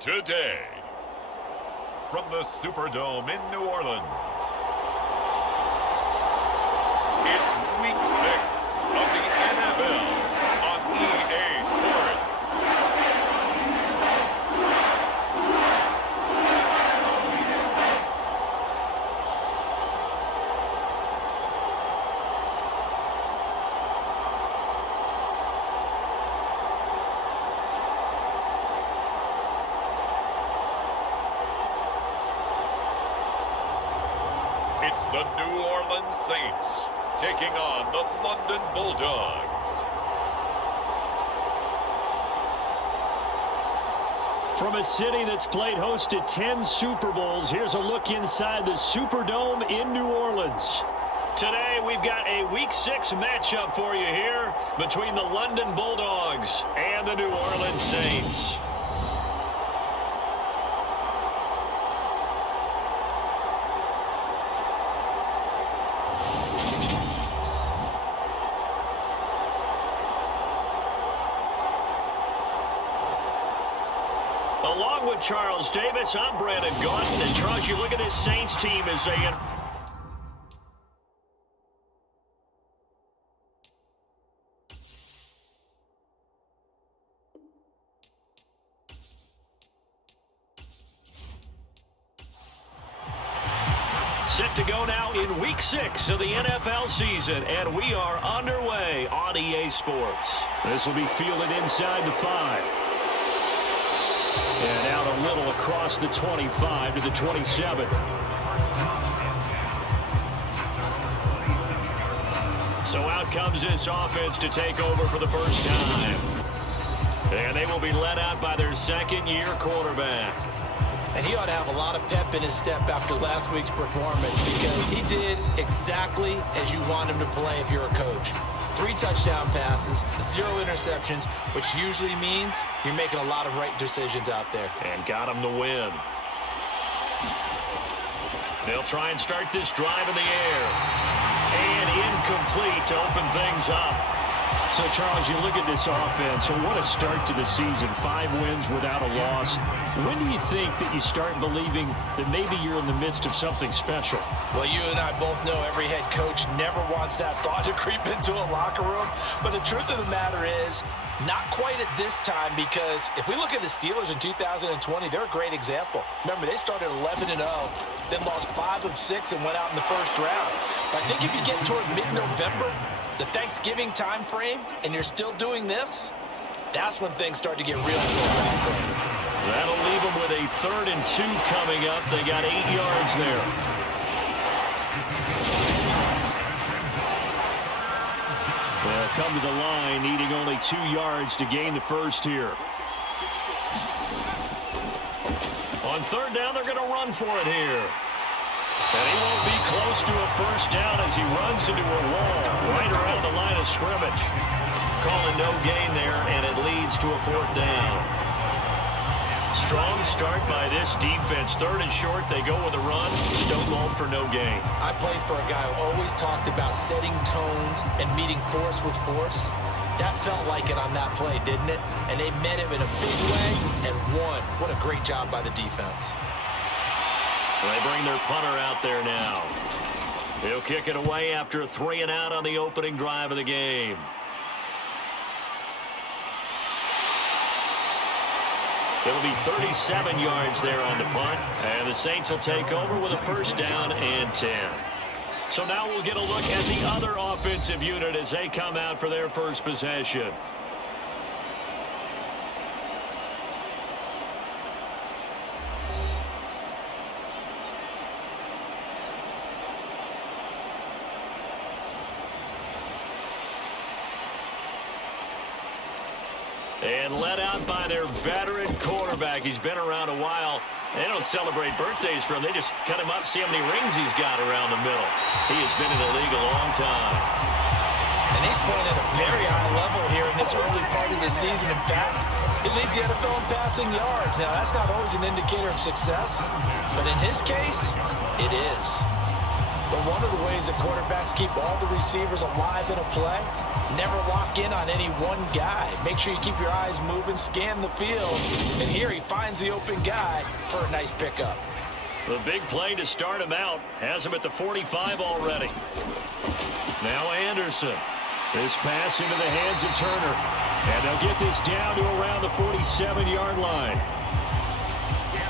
Today, from the Superdome in New Orleans, it's Week 6 of the NFL on EA Sports. It's the New Orleans Saints taking on the London Bulldogs. From a city that's played host to 10 Super Bowls, here's a look inside the Superdome in New Orleans. Today, we've got a Week 6 matchup for you here between the London Bulldogs and the New Orleans Saints. Along with Charles Davis, I'm Brandon Gaudin. And Charles, you look at this Saints team as they... Set to go now in Week 6 of the NFL season, and we are underway on EA Sports. This will be fielded inside the 5. And out a little across the 25 to the 27. So out comes this offense to take over for the first time. And they will be led out by their second-year quarterback. And he ought to have a lot of pep in his step after last week's performance because he did exactly as you want him to play if you're a coach. 3 touchdown passes, 0 interceptions, which usually means you're making a lot of right decisions out there. And got him the win. They'll try and start this drive in the air. And incomplete to open things up. So, Charles, you look at this offense, and what a start to the season. 5 wins without a loss. When do you think that you start believing that maybe you're in the midst of something special? Well, you and I both know every head coach never wants that thought to creep into a locker room. But the truth of the matter is, not quite at this time, because if we look at the Steelers in 2020, they're a great example. Remember, they started 11-0, then lost 5 of 6 and went out in the first round. But I think if you get toward mid-November, the Thanksgiving time frame, and you're still doing this, that's when things start to get real. That'll leave them with a 3rd and 2 coming up. They got 8 yards there. They'll come to the line, needing only 2 yards to gain the first here. On 3rd down, they're going to run for it here. And he won't be close to a first down as he runs into a wall right around the line of scrimmage. Calling no gain there, and it leads to a 4th down. Strong start by this defense. 3rd and short, they go with a run. Stonewalled for no gain. I played for a guy who always talked about setting tones and meeting force with force. That felt like it on that play, didn't it? And they met him in a big way and won. What a great job by the defense. They bring their punter out there now. He'll kick it away after a 3 and out on the opening drive of the game. It'll be 37 yards there on the punt. And the Saints will take over with a 1st down and 10. So now we'll get a look at the other offensive unit as they come out for their first possession. And led out by their veteran quarterback. He's been around a while. They don't celebrate birthdays for him. They just cut him up, see how many rings he's got around the middle. He has been in the league a long time. And he's playing at a very high level here in this early part of the season. In fact, he leads the NFL in passing yards. Now, that's not always an indicator of success, but in his case, it is. But one of the ways that quarterbacks keep all the receivers alive in a play, never lock in on any one guy. Make sure you keep your eyes moving, scan the field, and here he finds the open guy for a nice pickup. The big play to start him out has him at the 45 already. Now Anderson. This pass into the hands of Turner. And they'll get this down to around the 47-yard line.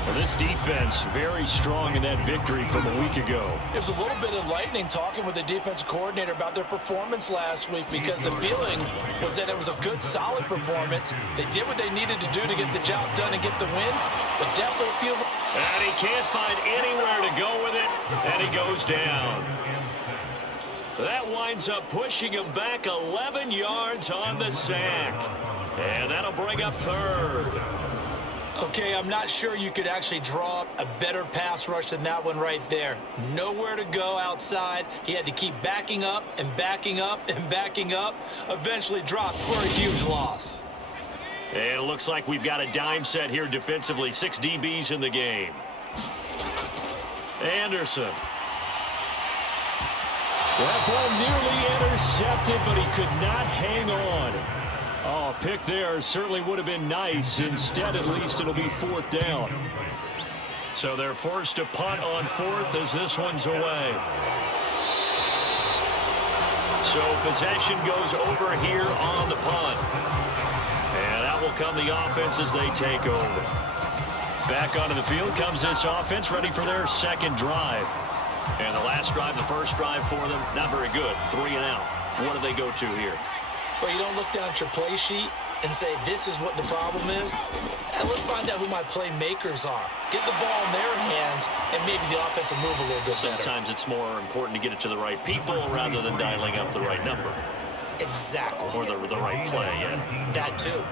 Well, this defense very strong in that victory from a week ago. It was a little bit enlightening talking with the defensive coordinator about their performance last week, because the feeling was that it was a good, solid performance. They did what they needed to do to get the job done and get the win, but definitely feel... And he can't find anywhere to go with it, and he goes down. That winds up pushing him back 11 yards on the sack. And that'll bring up third. Okay, I'm not sure you could actually draw up a better pass rush than that one right there. Nowhere to go outside. He had to keep backing up and backing up and backing up. Eventually dropped for a huge loss. And it looks like we've got a dime set here defensively. 6 DBs in the game. Anderson. That ball nearly intercepted, but he could not hang on. Oh, a pick there certainly would have been nice. Instead, at least, it'll be 4th down. So they're forced to punt on 4th as this one's away. So possession goes over here on the punt. And that will come the offense as they take over. Back onto the field comes this offense, ready for their second drive. And the last drive, the first drive for them, not very good. 3 and out. What do they go to here? Well, you don't look down at your play sheet and say, this is what the problem is. And let's find out who my playmakers are. Get the ball in their hands, and maybe the offense will move a little bit better. Sometimes it's more important to get it to the right people rather than dialing up the right number. Exactly. Or the right play, yeah. That too.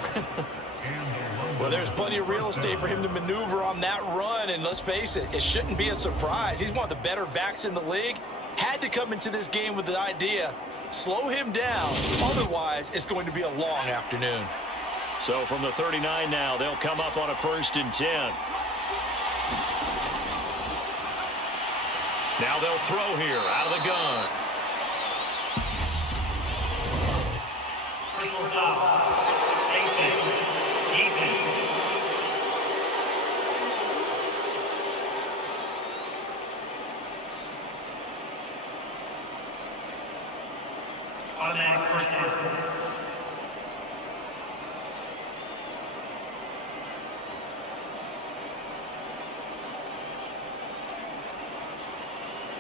Well, there's plenty of real estate for him to maneuver on that run, and let's face it, it shouldn't be a surprise. He's one of the better backs in the league. Had to come into this game with the idea, slow him down, otherwise it's going to be a long afternoon. So from the 39 now, they'll come up on a 1st and 10. Now they'll throw here out of the gun.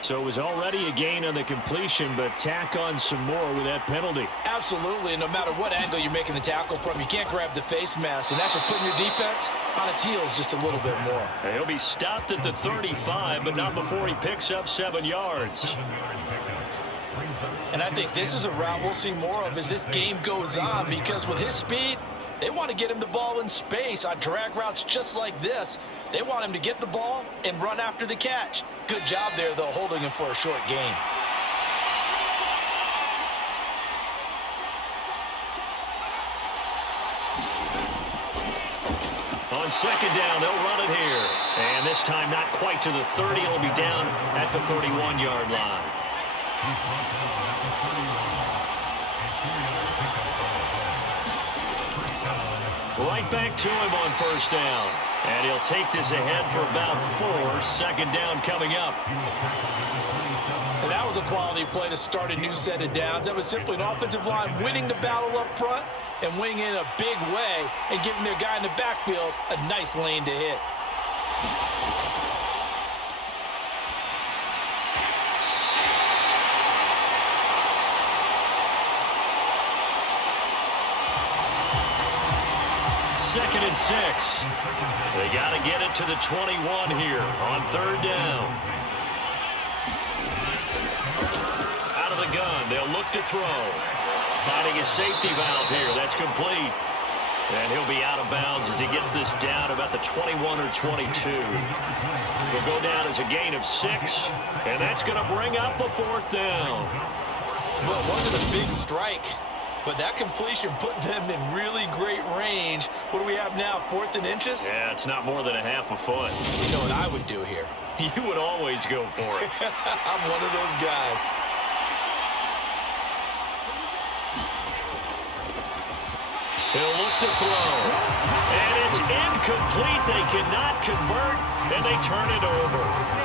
So it was already a gain on the completion, but tack on some more with that penalty. Absolutely, and no matter what angle you're making the tackle from, you can't grab the face mask, and that's just putting your defense on its heels just a little bit more. And he'll be stopped at the 35, but not before he picks up 7 yards. And I think this is a route we'll see more of as this game goes on, because with his speed, they want to get him the ball in space on drag routes just like this. They want him to get the ball and run after the catch. Good job there, though, holding him for a short gain. On 2nd down, they'll run it here. And this time not quite to the 30. It'll be down at the 31-yard line. Right back to him on 1st down. And he'll take this ahead for about 4. 2nd down coming up. And that was a quality play to start a new set of downs. That was simply an offensive line winning the battle up front and winning in a big way and giving their guy in the backfield a nice lane to hit. Second and 6. They got to get it to the 21 here on 3rd down. Out of the gun, they'll look to throw. Finding a safety valve here. That's complete. And he'll be out of bounds as he gets this down about the 21 or 22. He'll go down as a gain of 6, and that's going to bring up a 4th down. Well, it wasn't a big strike, but that completion put them in really great range. What do we have now, 4th and inches? Yeah, it's not more than a half a foot. You know what I would do here? You would always go for it. I'm one of those guys. He'll look to throw. And it's incomplete. They cannot convert, and they turn it over.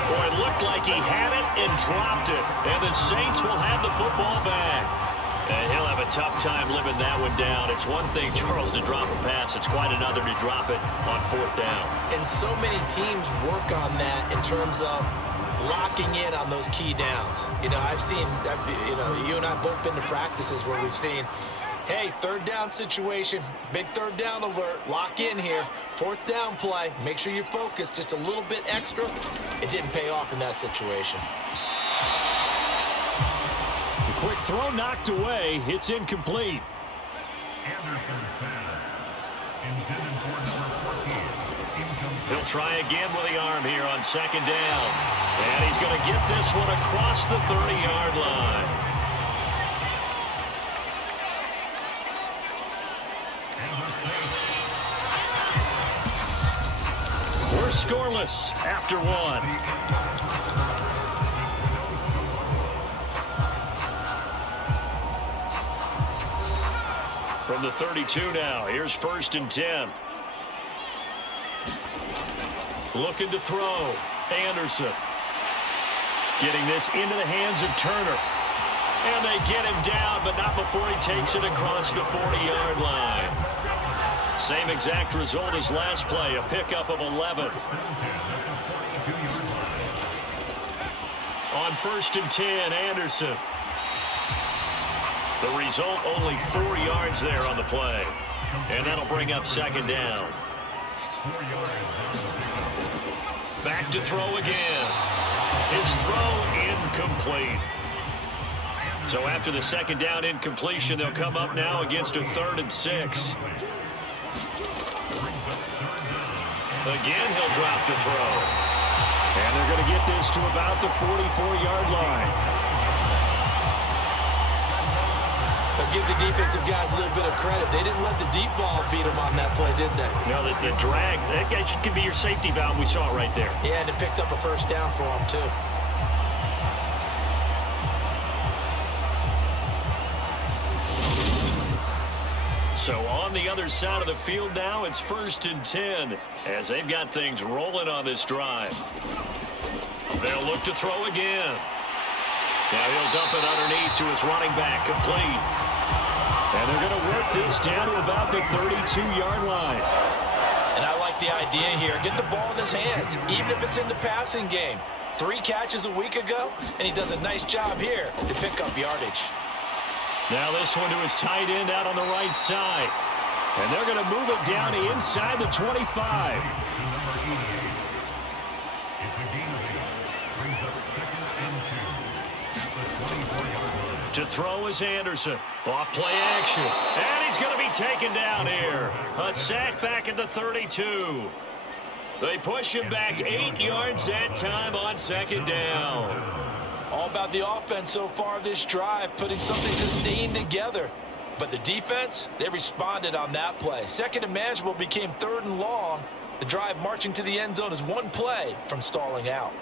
Boy, it looked like he had it and dropped it. And the Saints will have the football back. And he'll have a tough time living that one down. It's one thing, Charles, to drop a pass. It's quite another to drop it on 4th down. And so many teams work on that in terms of locking in on those key downs. You know, I've seen, you and I both been to practices where we've seen, hey, 3rd down situation, big 3rd down alert, lock in here, 4th down play, make sure you're focused just a little bit extra. It didn't pay off in that situation. The quick throw knocked away. It's incomplete. Anderson's pass. Intended for number 14. Incomplete. He'll try again with the arm here on 2nd down. And he's going to get this one across the 30-yard line. We're scoreless after 1. From the 32 now, here's 1st and 10. Looking to throw. Anderson. Getting this into the hands of Turner. And they get him down, but not before he takes it across the 40-yard line. Same exact result as last play, a pickup of 11. On 1st and 10, Anderson. The result, only 4 yards there on the play. And that'll bring up 2nd down. Back to throw again. His throw incomplete. So after the 2nd down incompletion, they'll come up now against a 3rd and 6. Again, he'll drop to throw. And they're going to get this to about the 44-yard line. They'll give the defensive guys a little bit of credit. They didn't let the deep ball beat them on that play, did they? No, the drag, that guy could be your safety valve. We saw it right there. Yeah, and it picked up a 1st down for them, too. So on the other side of the field now, it's 1st and 10 as they've got things rolling on this drive. They'll look to throw again. Now he'll dump it underneath to his running back, complete. And they're going to work this down to about the 32-yard line. And I like the idea here. Get the ball in his hands, even if it's in the passing game. 3 catches a week ago, and he does a nice job here to pick up yardage. Now this one to his tight end out on the right side. And they're going to move it down to inside the 25. To throw is Anderson. Off play action. And he's going to be taken down here. A sack back at the 32. They push him back 8 yards that time on 2nd down. All about the offense so far this drive, putting something sustained together. But the defense, they responded on that play. 2nd and manageable became 3rd and long. The drive marching to the end zone is 1 play from stalling out.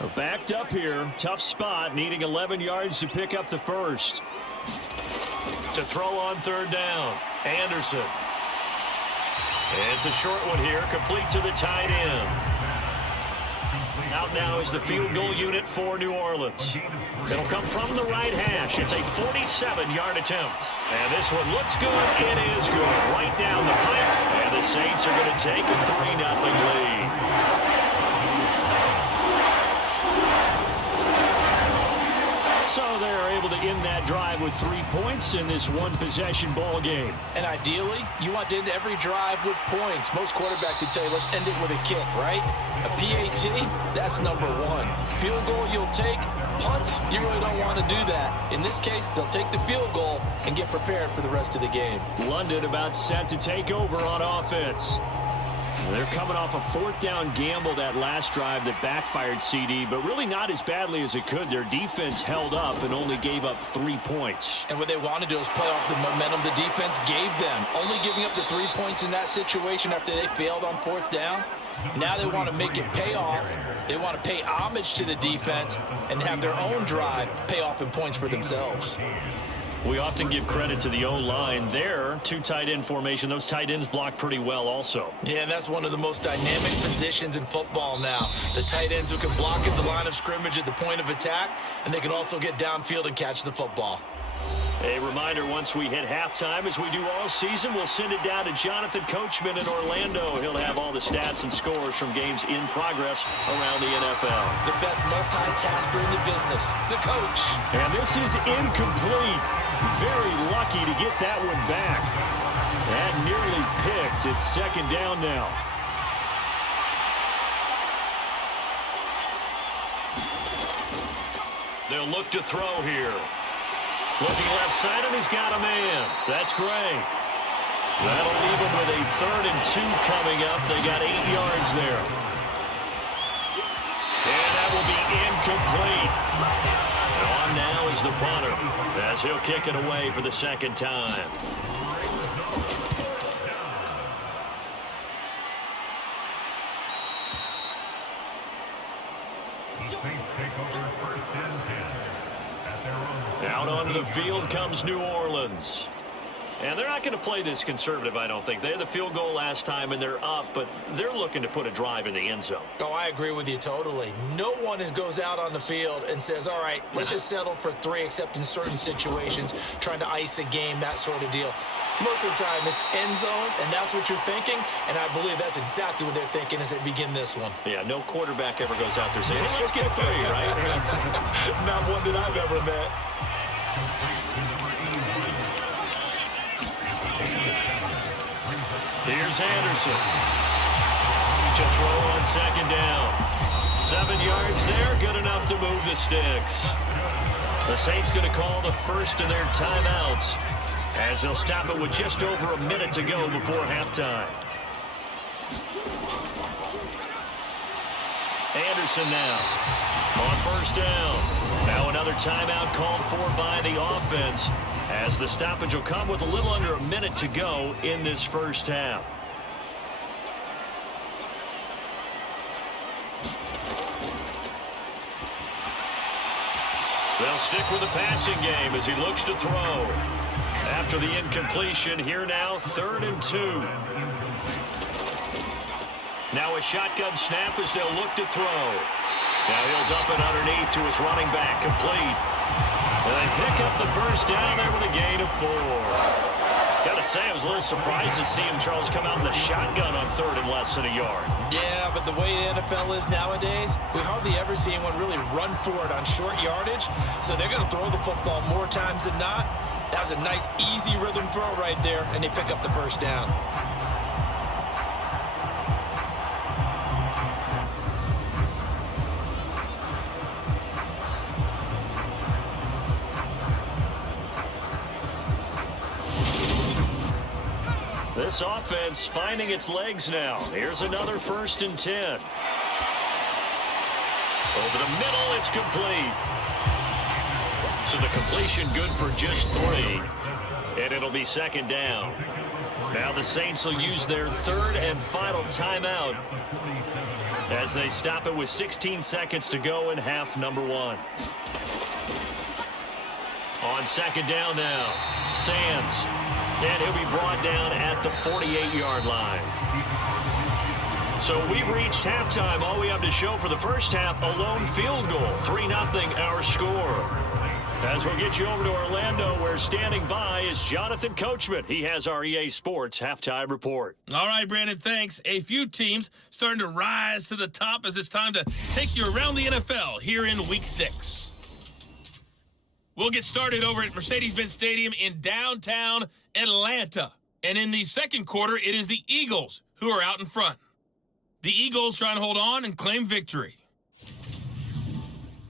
We're backed up here. Tough spot, needing 11 yards to pick up the 1st. To throw on 3rd down, Anderson. It's a short one here, complete to the tight end. Out now is the field goal unit for New Orleans. It'll come from the right hash. It's a 47-yard attempt. And this one looks good. It is good. Right down the pipe. And the Saints are going to take a 3-0 lead. So they're able to end that drive with 3 points in this one-possession ball game. And ideally, you want to end every drive with points. Most quarterbacks would tell you, let's end it with a kick, right? A PAT, that's number 1. Field goal you'll take. Punts, you really don't want to do that. In this case, they'll take the field goal and get prepared for the rest of the game. London about set to take over on offense. They're coming off a fourth down gamble that last drive that backfired, CD, but really not as badly as it could. Their defense held up and only gave up 3 points. And what they wanted to do is play off the momentum the defense gave them. Only giving up the 3 points in that situation after they failed on fourth down. Now they want to make it pay off. They want to pay homage to the defense and have their own drive pay off in points for themselves. We often give credit to the O-line there. 2 tight end formation. Those tight ends block pretty well also. Yeah, and that's one of the most dynamic positions in football now. The tight ends who can block at the line of scrimmage at the point of attack, and they can also get downfield and catch the football. A reminder, once we hit halftime, as we do all season, we'll send it down to Jonathan Coachman in Orlando. He'll have all the stats and scores from games in progress around the NFL. The best multitasker in the business, the coach. And this is incomplete. Very lucky to get that one back. That nearly picked. It's second down now. They'll look to throw here. Looking left side, and he's got a man. That's great. That'll leave him with a 3rd and 2 coming up. They got 8 yards there. And that will be incomplete. On now is the punter, as he'll kick it away for the second time. Out onto the field comes New Orleans. And they're not going to play this conservative, I don't think. They had the field goal last time, and they're up, but they're looking to put a drive in the end zone. Oh, I agree with you totally. No one goes out on the field and says, all right, let's just settle for 3, except in certain situations, trying to ice a game, that sort of deal. Most of the time, it's end zone, and that's what you're thinking, and I believe that's exactly what they're thinking as they begin this one. Yeah, no quarterback ever goes out there saying, hey, let's get 3, right? Not one that I've ever met. Here's Anderson to throw on second down. 7 yards there, good enough to move the sticks. The Saints going to call the first of their timeouts as they'll stop it with just over a minute to go before halftime. Anderson now on first down. Now another timeout called for by the offense, as the stoppage will come with a little under a minute to go in this first half. They'll stick with the passing game as he looks to throw. After the incompletion, here now, 3rd and 2. Now a shotgun snap as they'll look to throw. Now he'll dump it underneath to his running back, complete. And they pick up the first down there with a gain of 4. Gotta say, I was a little surprised to see him, Charles, come out in the shotgun on 3rd and less than a yard. Yeah, but the way the NFL is nowadays, we hardly ever see anyone really run for it on short yardage. So they're going to throw the football more times than not. That was a nice, easy rhythm throw right there, and they pick up the first down. This offense finding its legs now. Here's another 1st and 10. Over the middle, it's complete. So the completion good for just 3. And it'll be second down. Now the Saints will use their 3rd and final timeout as they stop it with 16 seconds to go in half number 1. On second down now, Sands. And he'll be brought down at the 48-yard line. So we've reached halftime. All we have to show for the first half, a lone field goal. 3-0 our score. As we'll get you over to Orlando, where standing by is Jonathan Coachman. He has our EA Sports halftime report. All right, Brandon, thanks. A few teams starting to rise to the top as it's time to take you around the NFL here in Week 6. We'll get started over at Mercedes-Benz Stadium in downtown Atlanta. And in the second quarter, it is the Eagles who are out in front. The Eagles trying to hold on and claim victory.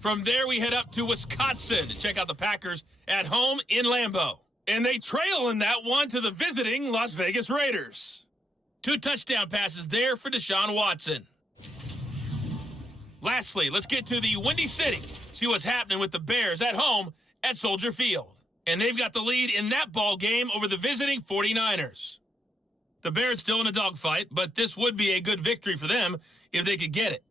From there, we head up to Wisconsin to check out the Packers at home in Lambeau. And they trail in that one to the visiting Las Vegas Raiders. 2 touchdown passes there for Deshaun Watson. Lastly, let's get to the Windy City. See what's happening with the Bears at home at Soldier Field. And they've got the lead in that ball game over the visiting 49ers. The Bears still in a dogfight, but this would be a good victory for them if they could get it.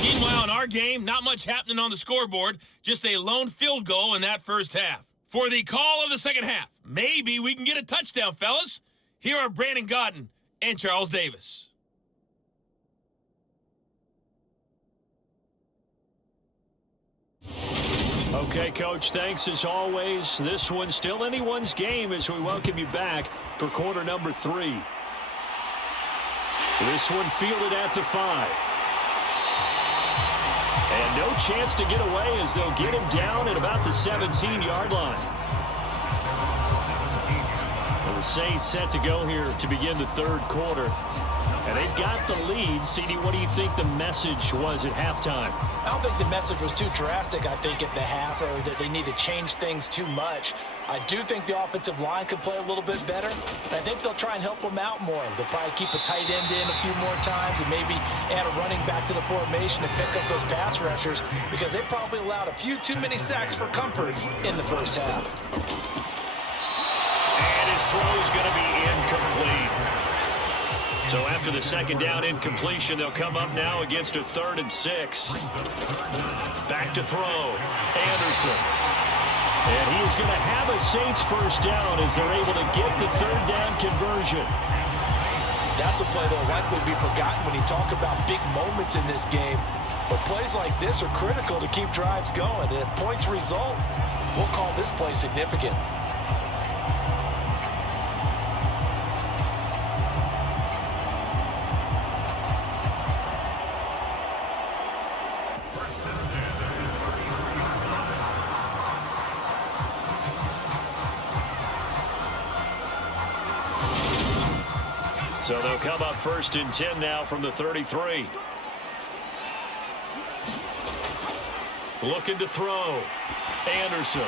Meanwhile, in our game, not much happening on the scoreboard, just a lone field goal in that first half. For the call of the second half, maybe we can get a touchdown, fellas. Here are Brandon Godden and Charles Davis. Okay, Coach, thanks as always. This one's still anyone's game as we welcome you back for quarter number 3. This one fielded at the 5. And no chance to get away as they'll get him down at about the 17-yard line. And the Saints set to go here to begin the third quarter. And they've got the lead. CD, what do you think the message was at halftime? I don't think the message was too drastic, I think, at the half, or that they need to change things too much. I do think the offensive line could play a little bit better. And I think they'll try and help them out more. They'll probably keep a tight end in a few more times and maybe add a running back to the formation to pick up those pass rushers, because they probably allowed a few too many sacks for comfort in the first half. And his throw is going to be incomplete. So after the second down incompletion, they'll come up now against a 3rd and 6. Back to throw. Anderson. And he is going to have a Saints first down as they're able to get the 3rd down conversion. That's a play that will likely be forgotten when you talk about big moments in this game. But plays like this are critical to keep drives going. And if points result, we'll call this play significant. So they'll come up 1st and 10 now from the 33. Looking to throw. Anderson.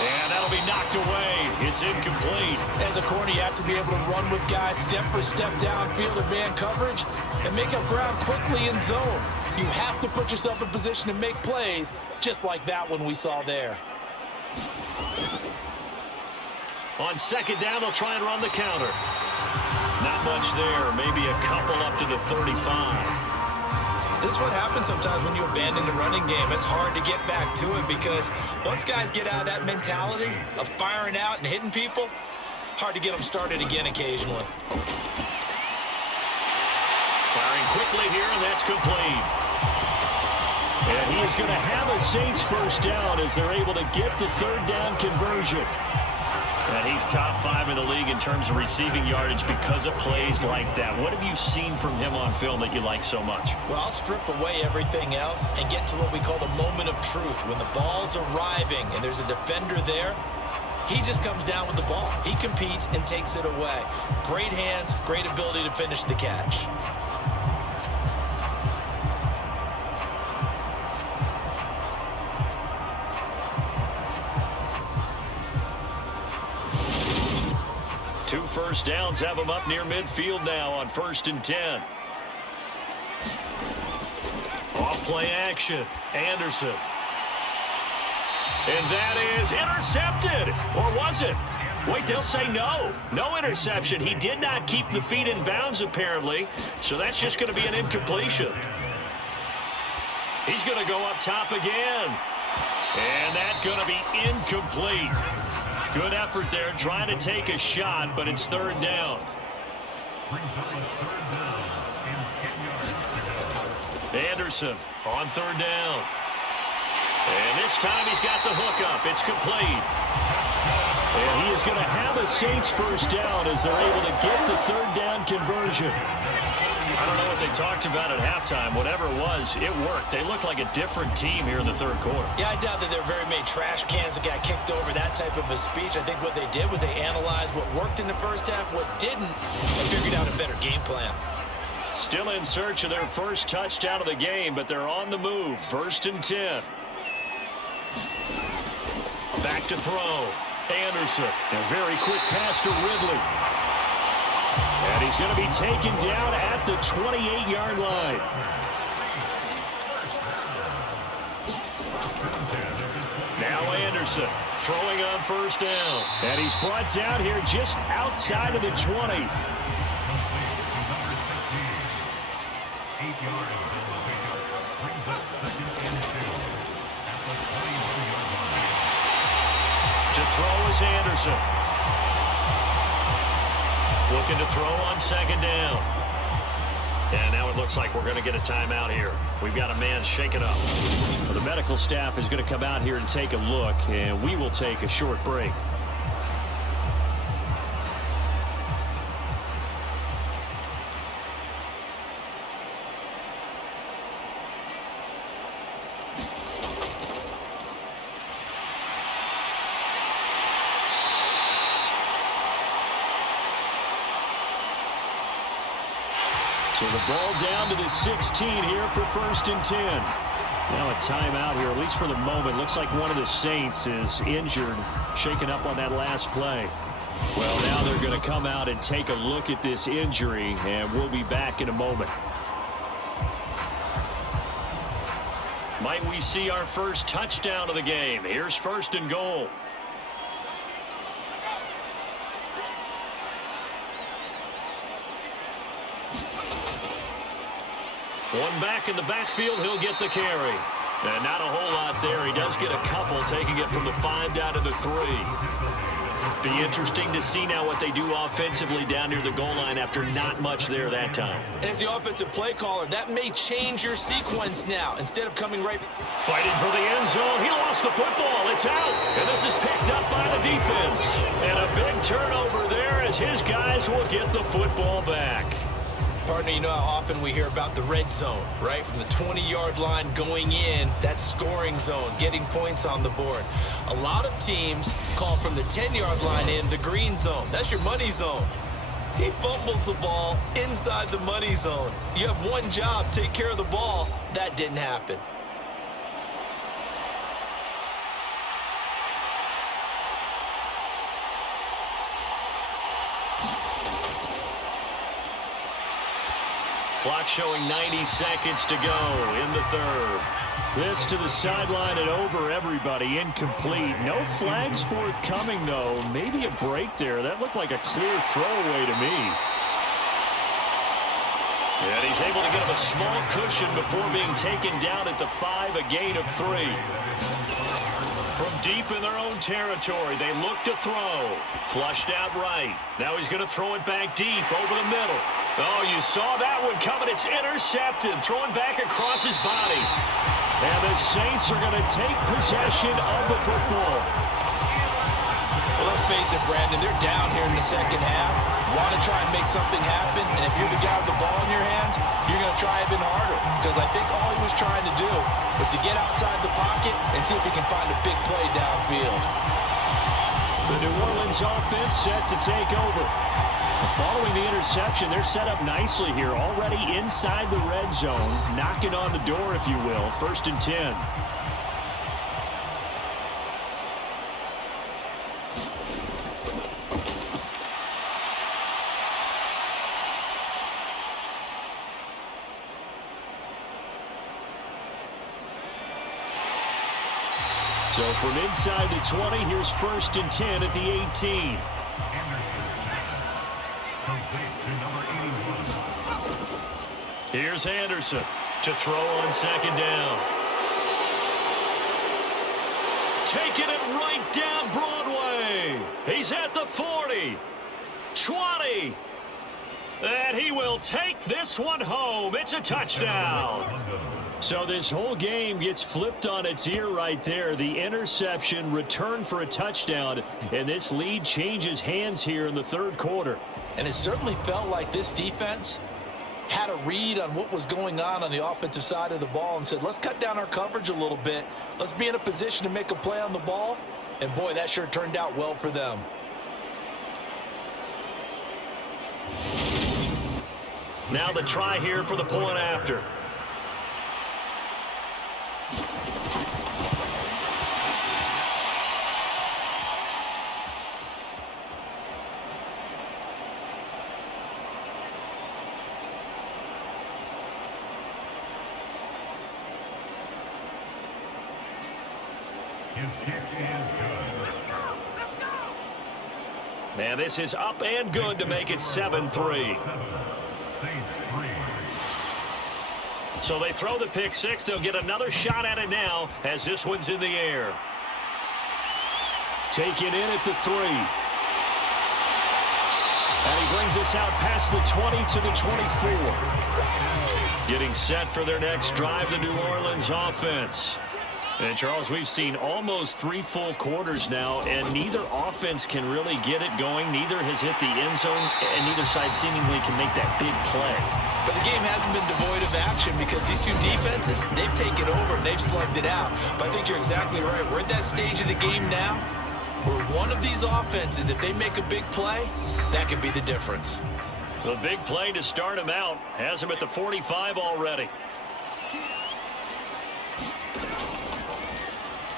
And that'll be knocked away. It's incomplete. As a corner, you have to be able to run with guys step for step downfield in man coverage and make up ground quickly in zone. You have to put yourself in position to make plays, just like that one we saw there. On second down, they'll try and run the counter. Not much there. Maybe a couple up to the 35. This is what happens sometimes when you abandon the running game. It's hard to get back to it because once guys get out of that mentality of firing out and hitting people, hard to get them started again occasionally. Firing quickly here, and that's complete. And he is going to have a Saints first down as they're able to get the 3rd down conversion. And he's top 5 in the league in terms of receiving yardage because of plays like that. What have you seen from him on film that you like so much? Well, I'll strip away everything else and get to what we call the moment of truth. When the ball's arriving and there's a defender there, he just comes down with the ball. He competes and takes it away. Great hands, great ability to finish the catch. Two first downs have them up near midfield now on 1st and 10. Off play action. Anderson. And that is intercepted. Or was it? Wait, they'll say no. No interception. He did not keep the feet in bounds, apparently. So that's just going to be an incompletion. He's going to go up top again. And that's going to be incomplete. Good effort there, trying to take a shot, but it's 3rd down. Anderson on 3rd down. And this time he's got the hook up. It's complete. And he is going to have a Saints first down as they're able to get the 3rd down conversion. I don't know what they talked about at halftime. Whatever it was, it worked. They look like a different team here in the 3rd quarter. Yeah, I doubt that there were very many trash cans that got kicked over, that type of a speech. I think what they did was they analyzed what worked in the first half, what didn't, and figured out a better game plan. Still in search of their first touchdown of the game, but they're on the move. 1st and 10. Back to throw. Anderson. A very quick pass to Ridley. And he's going to be taken down at the 28-yard line. Now Anderson throwing on first down. And he's brought down here just outside of the 20. To throw is Anderson. Looking to throw on second down. And now it looks like we're going to get a timeout here. We've got a man shaken up. Well, the medical staff is going to come out here and take a look, and we will take a short break. So the ball down to the 16 here for 1st and 10. Now a timeout here, at least for the moment. Looks like one of the Saints is injured, shaken up on that last play. Well, now they're going to come out and take a look at this injury, and we'll be back in a moment. Might we see our first touchdown of the game? Here's 1st and goal. One back in the backfield, he'll get the carry. And not a whole lot there. He does get a couple, taking it from the 5 down to the 3. Be interesting to see now what they do offensively down near the goal line after not much there that time. As the offensive play caller, that may change your sequence now. Instead of coming right... Fighting for the end zone. He lost the football. It's out. And this is picked up by the defense. And a big turnover there as his guys will get the football back. Partner, you know how often we hear about the red zone, right? From the 20-yard line going in, that scoring zone, getting points on the board. A lot of teams call from the 10-yard line in the green zone. That's your money zone. He fumbles the ball inside the money zone. You have one job, take care of the ball. That didn't happen. Clock showing 90 seconds to go in the 3rd. This to the sideline and over everybody. Incomplete. No flags forthcoming, though. Maybe a break there. That looked like a clear throwaway to me. And he's able to get him a small cushion before being taken down at the 5, a gain of 3. From deep in their own territory, they look to throw. Flushed out right. Now he's going to throw it back deep over the middle. Oh, you saw that one coming. It's intercepted. Throwing back across his body. And the Saints are going to take possession of the football. Well, let's face it, Brandon. They're down here in the second half. Want to try and make something happen. And if you're the guy with the ball in your hands, you're going to try even harder. Because I think all he was trying to do was to get outside the pocket and see if he can find a big play downfield. The New Orleans offense set to take over. Following the interception, they're set up nicely here, already inside the red zone, knocking on the door, if you will. 1st and 10. So from inside the 20, here's 1st and 10 at the 18. Here's Anderson to throw on second down. Taking it right down Broadway. He's at the 40, 20, and he will take this one home. It's a touchdown. So this whole game gets flipped on its ear right there. The interception, return for a touchdown, and this lead changes hands here in the 3rd quarter. And it certainly felt like this defense had a read on what was going on the offensive side of the ball and said, let's cut down our coverage a little bit. Let's be in a position to make a play on the ball. And, boy, that sure turned out well for them. Now the try here for the point after. And this is up and good to make it 7-3. So they throw the pick six. They'll get another shot at it now as this one's in the air. Taken in at the 3. And he brings us out past the 20 to the 24. Getting set for their next drive, the New Orleans offense. And, Charles, we've seen almost 3 full quarters now, and neither offense can really get it going. Neither has hit the end zone, and neither side seemingly can make that big play. But the game hasn't been devoid of action because these two defenses, they've taken over and they've slugged it out. But I think you're exactly right. We're at that stage of the game now where one of these offenses, if they make a big play, that could be the difference. The big play to start him out has him at the 45 already.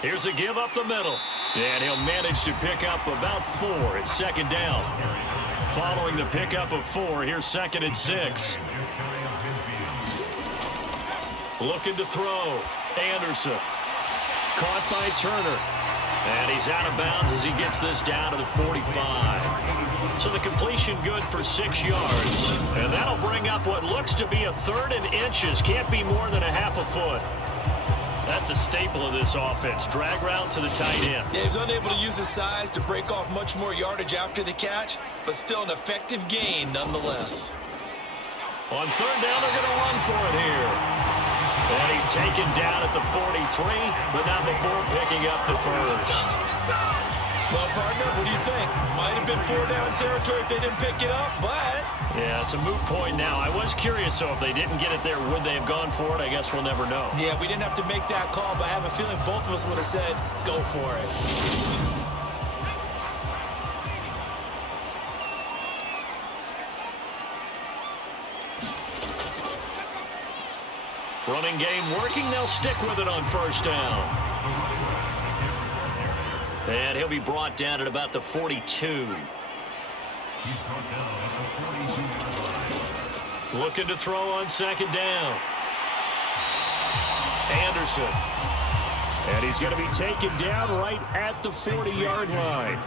Here's a give up the middle. And he'll manage to pick up about 4. It's second down. Following the pickup of 4, here's 2nd and 6. Looking to throw. Anderson. Caught by Turner. And he's out of bounds as he gets this down to the 45. So the completion good for 6 yards. And that'll bring up what looks to be a 3rd and inches. Can't be more than a half a foot. That's a staple of this offense. Drag route to the tight end. Yeah, he was unable to use his size to break off much more yardage after the catch, but still an effective gain nonetheless. On 3rd down, they're going to run for it here. And he's taken down at the 43, but not before picking up the 1st. Well, partner, what do you think? Might have been 4-down territory if they didn't pick it up, but... Yeah, it's a moot point now. I was curious, so if they didn't get it there, would they have gone for it? I guess we'll never know. Yeah, we didn't have to make that call, but I have a feeling both of us would have said, go for it. Running game working. They'll stick with it on 1st down. And he'll be brought down at about the 42. Looking to throw on 2nd down. Anderson. And he's going to be taken down right at the 40-yard line.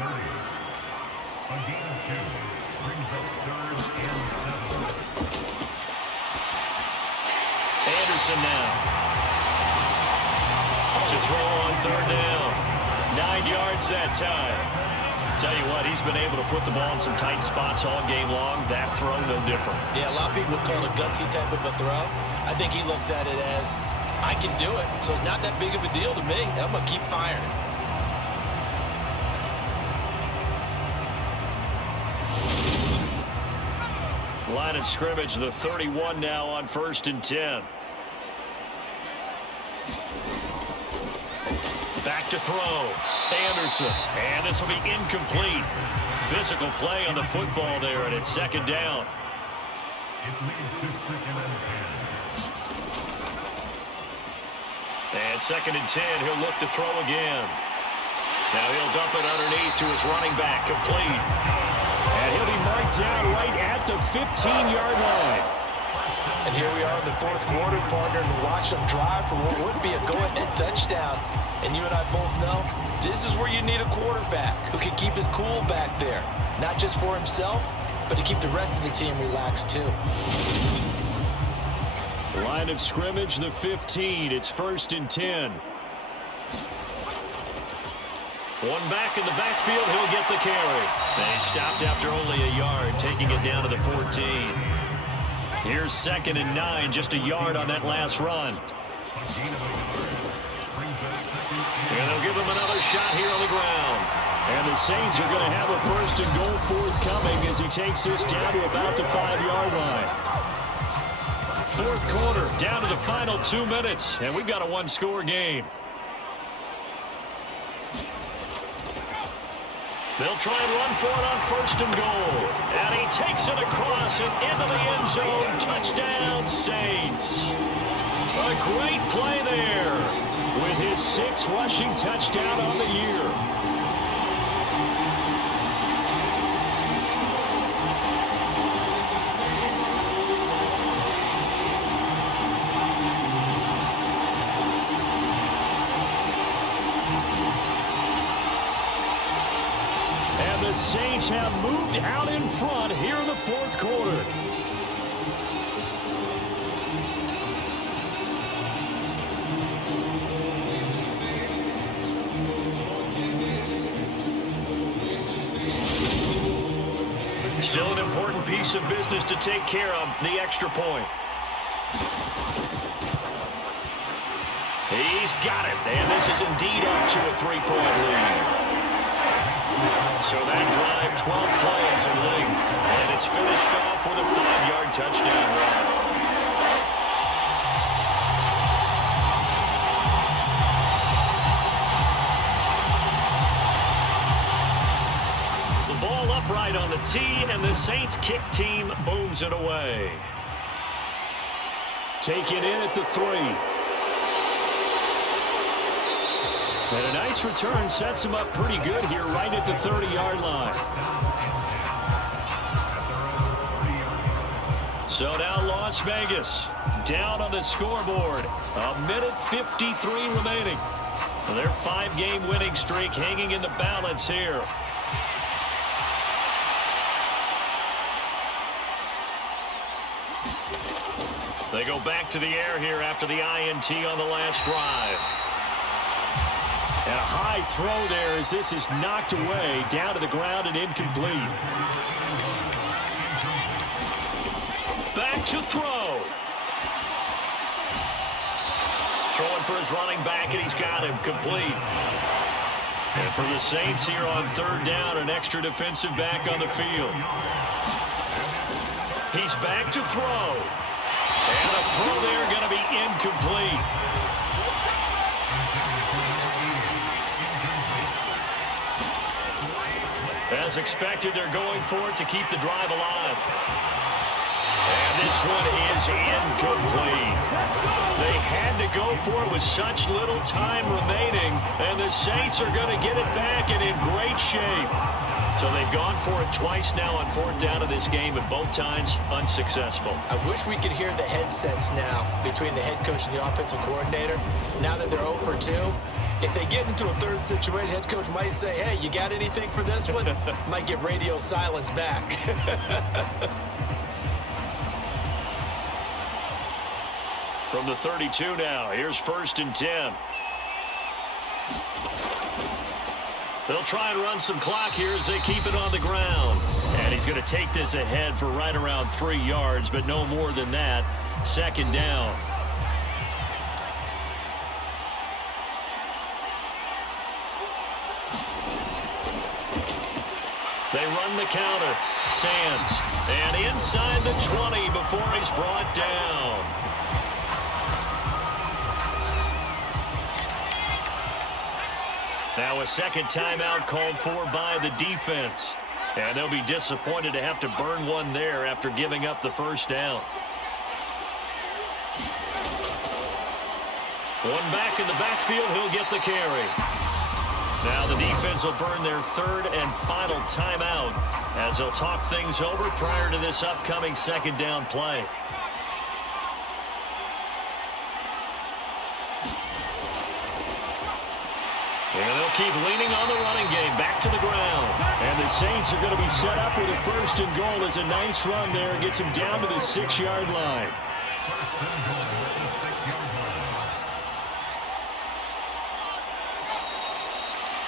Anderson now. To throw on 3rd down. 9 yards that time. Tell you what, he's been able to put the ball in some tight spots all game long. That throw, no different. Yeah, a lot of people would call it a gutsy type of a throw. I think he looks at it as, I can do it, so it's not that big of a deal to me. I'm going to keep firing. Line of scrimmage, the 31 now on 1st and 10. Back to throw. Anderson. And this will be incomplete. Physical play on the football there, and it's 2nd down. And 2nd and 10, he'll look to throw again. Now he'll dump it underneath to his running back, complete. And he'll be marked down right at the 15-yard line. And here we are in the 4th quarter, partner, and watch them drive for what would be a go-ahead touchdown. And you and I both know this is where you need a quarterback who can keep his cool back there. Not just for himself, but to keep the rest of the team relaxed too. Line of scrimmage, the 15. It's 1st and 10. One back in the backfield. He'll get the carry. And he stopped after only a yard, taking it down to the 14. Here's 2nd and 9, just a yard on that last run. And they'll give him another shot here on the ground. And the Saints are going to have a 1st and goal forthcoming as he takes this down to about the 5-yard line. 4th quarter, down to the final 2 minutes, and we've got a 1-score game. They'll try and run for it on 1st and goal. And he takes it across and into the end zone. Touchdown, Saints. A great play there with his 6th rushing touchdown on the year. Saints have moved out in front here in the fourth quarter. Still an important piece of business to take care of, the extra point. He's got it, and this is indeed up to a 3-point lead. So that drive, 12 plays in length, and it's finished off with a 5-yard touchdown run. The ball upright on the tee, and the Saints kick team booms it away. Taken in at the 3. And a nice return sets him up pretty good here right at the 30-yard line. So now Las Vegas down on the scoreboard. 1:53 remaining. Their 5-game winning streak hanging in the balance here. They go back to the air here after the INT on the last drive. And a high throw there as this is knocked away, down to the ground and incomplete. Back to throw. Throwing for his running back, and he's got him complete. And for the Saints here on third down, an extra defensive back on the field. He's back to throw. And a throw there going to be incomplete. As expected, they're going for it to keep the drive alive. And this one is incomplete. They had to go for it with such little time remaining, and the Saints are going to get it back and in great shape. So they've gone for it twice now on fourth down of this game, and both times unsuccessful. I wish we could hear the headsets now between the head coach and the offensive coordinator. Now that they're 0 for 2, if they get into a third situation, head coach might say, hey, you got anything for this one? Might get radio silence back. From the 32 now, here's 1st and 10. They'll try and run some clock here as they keep it on the ground. And he's going to take this ahead for right around 3 yards, but no more than that. 2nd down. They run the counter. Sands. And inside the 20 before he's brought down. Now a second timeout called for by the defense. And they'll be disappointed to have to burn one there after giving up the first down. One back in the backfield, he'll get the carry. Now the defense will burn their third and final timeout as they'll talk things over prior to this upcoming 2nd down play. And they'll keep leaning on the running game back to the ground. And the Saints are going to be set up with a 1st and goal. It's a nice run there. Gets him down to the 6-yard line.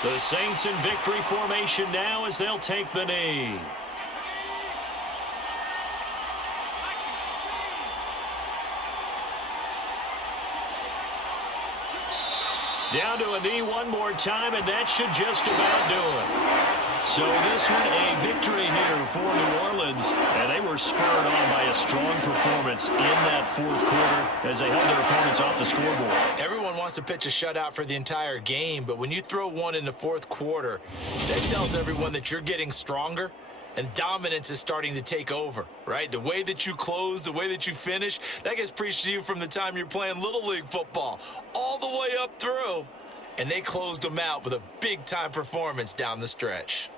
The Saints in victory formation now as they'll take the knee. Down to a knee one more time, and that should just about do it. So this one a victory here for New Orleans, and they were spurred on by a strong performance in that 4th quarter as they held their opponents off the scoreboard. Everyone wants to pitch a shutout for the entire game, but when you throw one in the 4th quarter, that tells everyone that you're getting stronger and dominance is starting to take over, right? The way that you close, the way that you finish, that gets preached to you from the time you're playing Little League football all the way up through. And they closed them out with a big-time performance down the stretch.